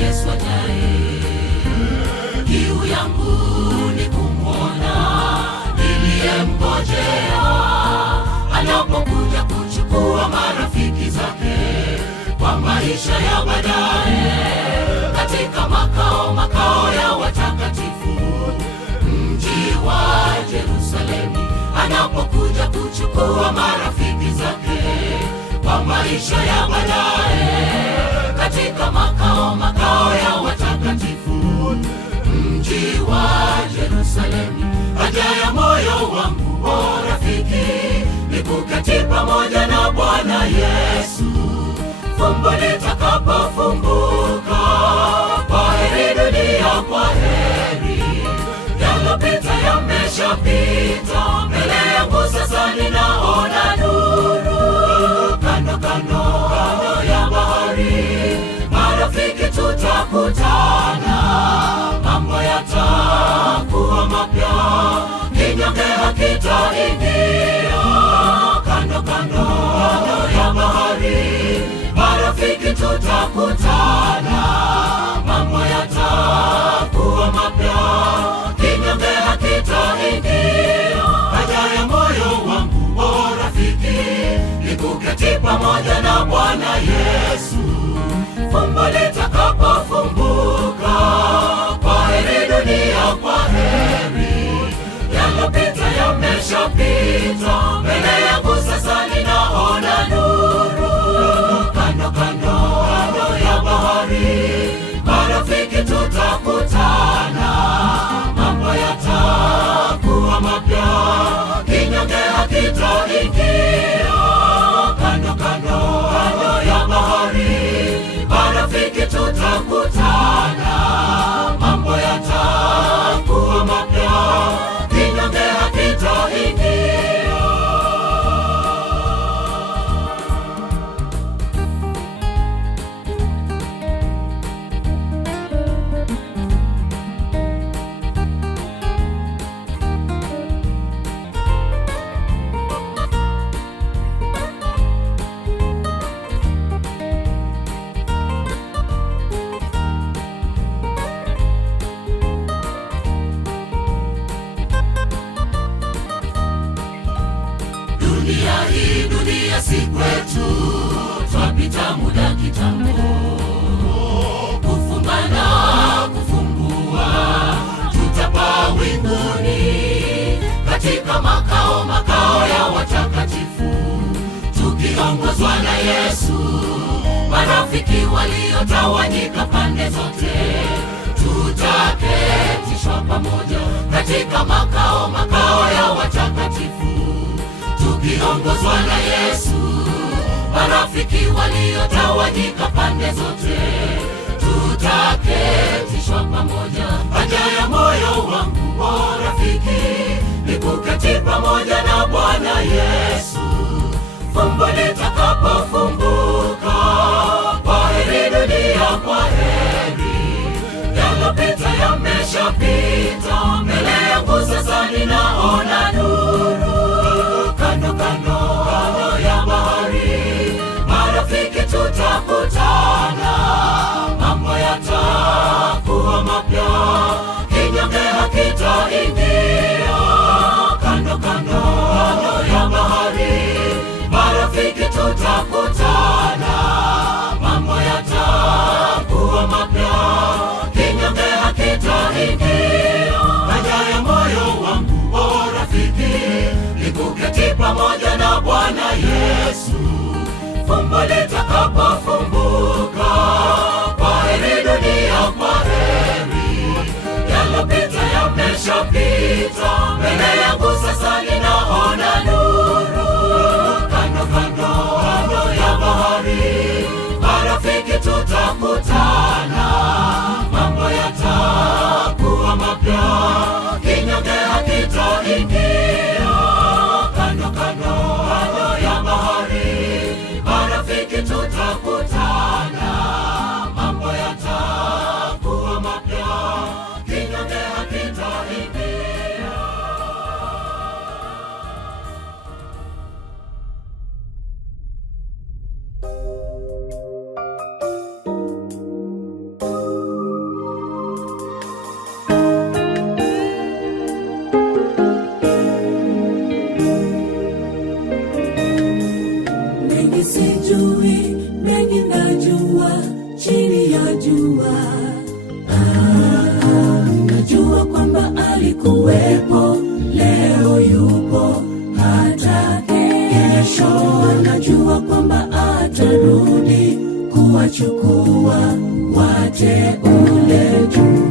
Yesu ajaye. Kiu yangu ni kumwona niliyemngojea, anapokuja kuchukua marafiki zake kwa maisha ya baadaye, katika makao ya watakatifu, mji wa Yerusalemu. Anapokuja kuchukua marafiki zake kwa maisha ya baadaye, katika makao ya watakatifu, mji wa Yerusalemu. Haja ya moyo wangu, o rafiki, ni kuketi pamoja na Bwana Yesu. Fumbo litakapofumbuka, kwaheri dunia, kwaheri. Yalopita yameshapita, mbele yangu sasa ninaona nuru. Kando ya bahari, marafiki tutakutana, mambo yatakuwa mapya, kinyonge hakitaingia. Kando ya bahari, marafiki tutakutana, mambo yatakuwa mapya, kinyonge hakitaingia. Haja ya moyo wangu, o rafiki, ni kuketi pamoja na Bwana Yesu. Fumbo litakapofumbuka, kwaheri dunia, kwaheri. Yalopita yameshapita, mbele yangu sasa ninaona nuru. Kando ya bahari, marafiki tutakutana, mambo yatakuwa mapya, kinyonge hakitaingia. Kando ya bahari, marafiki tutakutana, mambo yatakuwa mapya, kinyonge hakitaingia. Dunia si kwetu, twapita muda kitambo. Kufumba na kufumbua, tutapaa winguni, katika makao ya watakatifu, tukiongozwa na Yesu. Marafiki waliotawanyika pande zote, tutaketishwa pamoja, katika makao ya watakatifu, tukiongozwa na Yesu. Marafiki waliotawanyika pande zote, tutaketishwa pamoja. Haja ya moyo wangu, o rafiki, ni kuketi pamoja na Bwana Yesu. Fumbo litakapofumbuka, kwaheri dunia, kwaheri. Yalopita yameshapita, mbele yangu sasa ninaona nuru. Kando ya bahari, marafiki tutakutana, mambo yatakuwa mapya, kinyonge hakitaingia. Kando ya bahari, marafiki tutakutana, mambo yatakuwa mapya, kinyonge hakitaingia. Haja ya moyo wangu, o rafiki, ni kuketi pamoja na Bwana Yesu. Fumbo litakapofumbuka, kwaheri dunia, kwaheri. Yalopita yameshapita, mbele yangu sasa ninaona nuru. Kando ya bahari, marafiki tutakutana, mambo yatakuwa mapya, kinyonge hakitaingia. Kando ya bahari, marafiki tutakutana. mbinguni na jua, chini ya jua. Najua kwamba alikuwepo, leo yupo, hata kesho. Najua kwamba atarudi kuwachukua wateule juu.